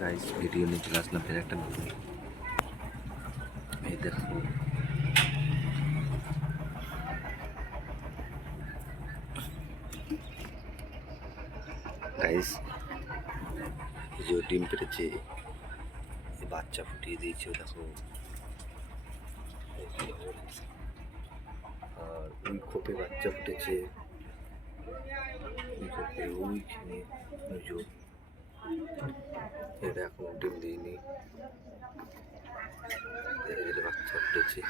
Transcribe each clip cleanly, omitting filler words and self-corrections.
Guys video নিয়ে চলে আসলাম ফের একটা নতুন। এই দেখো গাইস, যে ডিম পেড়েছে, বাচ্চা ফুটিয়ে দিয়েছে দেখো। আর ওই খোপে বাচ্চা ফুটেছে, ওই খোপে ওইখানে এটা এখন ডিম দিইনি, বাচ্চা ফুটেছে।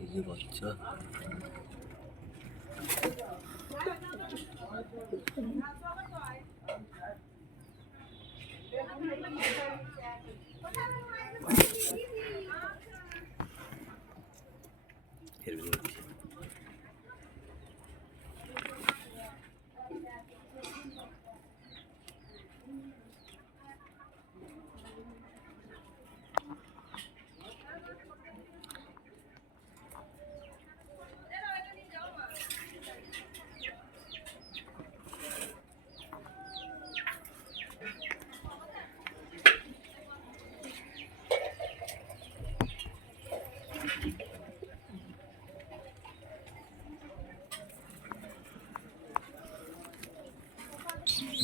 এই যে বাচ্চা,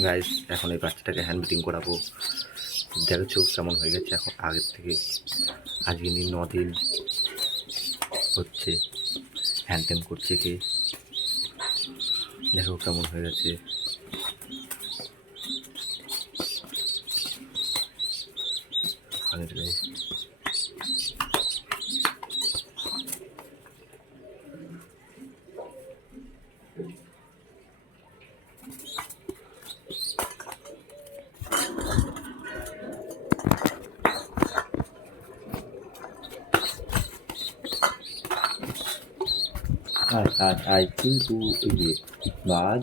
গাইস এখন এই বাচ্চাটাকে হ্যান্ড মিটিং করাবো। দেখেছো কেমন হয়ে গেছে এখন আগের থেকে। আজকে 9 দিন হচ্ছে হ্যান্ড টেম করছে, কে দেখো কেমন হয়ে গেছে। I think ये बाज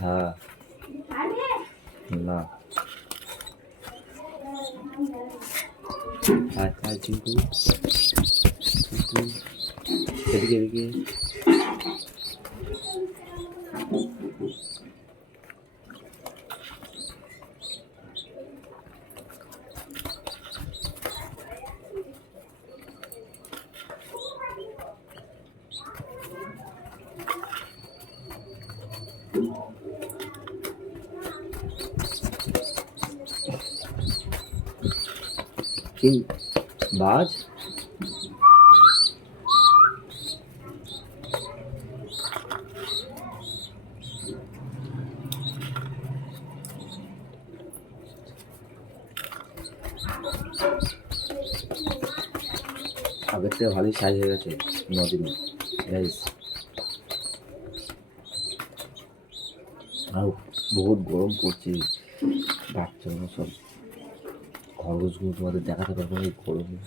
हाँ ना I think এদিকে কি বাজ আগের থেকে ভালোই সাইজ হয়ে গেছে 9 দিনে গাইস। আর বহুত গরম পড়ছে, বাচ্চাগুলো সব খরগোশগুলো তোমাদের দেখাতে পারবো না এই গরমে।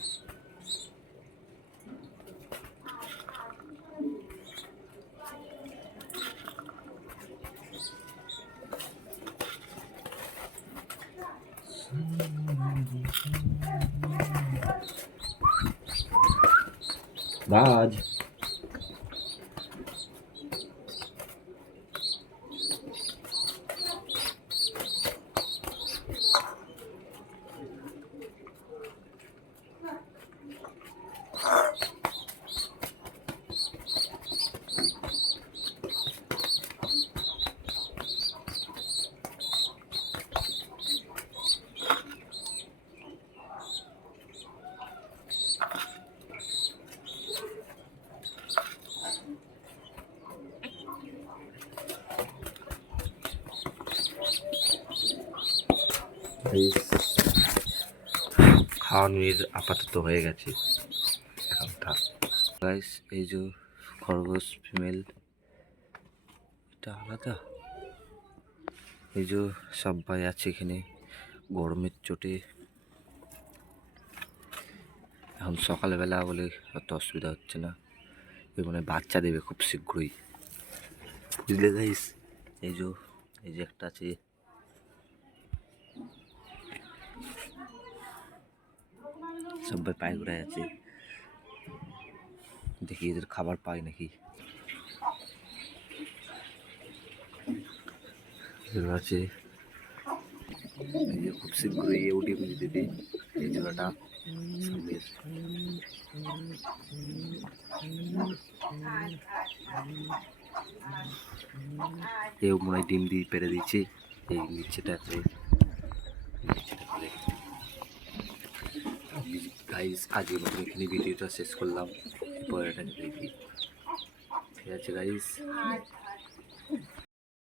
বাজ খাওয়ানোর আপাতত হয়ে গেছে, এখন থাক গাইস। এই যে খরগোশ ফিমেল, এটা আলাদা। এই যে সবাই আছে এখানে গরমের চোটে। এখন সকালবেলা বলে অত অসুবিধা হচ্ছে না, মানে বাচ্চা দেবে খুব শীঘ্রই, বুঝলে গাইস। এই যে এই যে একটা আছে, সবাই পায়ে ঘুরে আছে, দেখি এদের খাবার পায় নাকি। আছে এই যে খুব শীঘ্রই ইউটিউব দেবে এই জোড়াটা সামনের। কেউ মনে হয় ডিম দিয়ে পেরে দিচ্ছে, এই নিচেটা আছে, গাইস আজকের মতন এখানে ভিডিওটা শেষ করলাম, পরেরটা দেখি। ঠিক আছে গাইস।